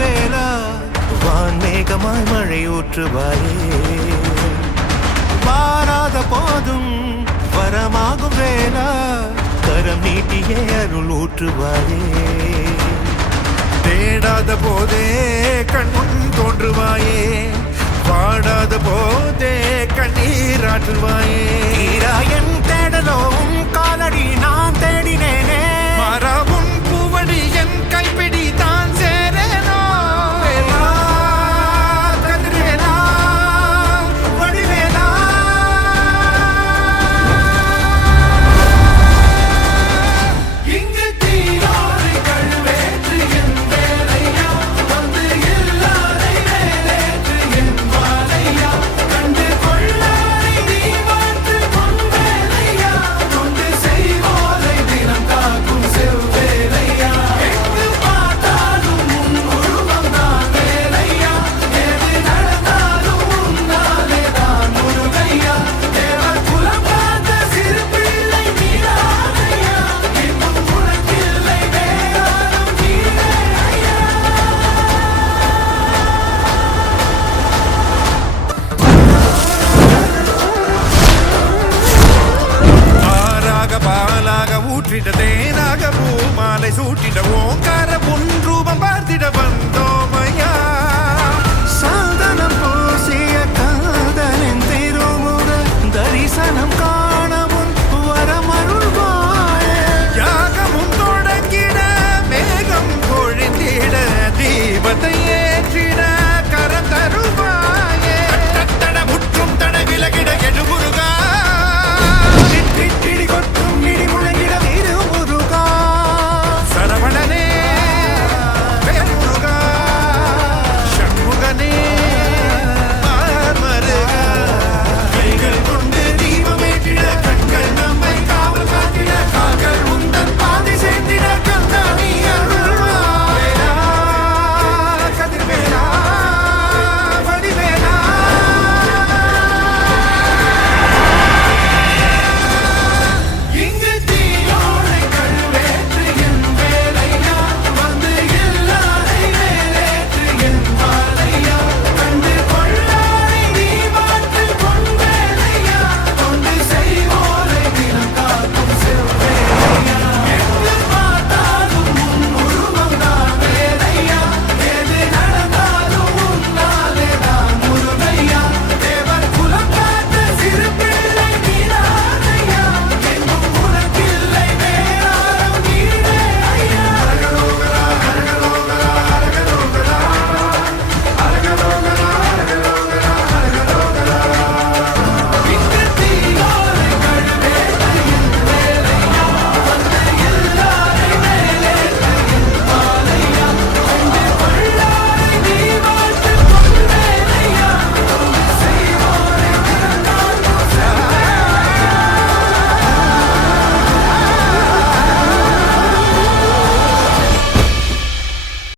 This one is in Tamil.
வேலா வான்மேகமாய் மழை ஊற்றுவாயே. வாராத போதும் வரமாகும் வேலா கரம் நீட்டியே அருள் ஊற்றுவாயே. தேடாத போதே கண்முன் தோன்றுவாயே வாடாத போதே கண்ணீராற்றுவாயே போற்றிட தேனாக பூ மாலை சூட்டிட ஓங்காய்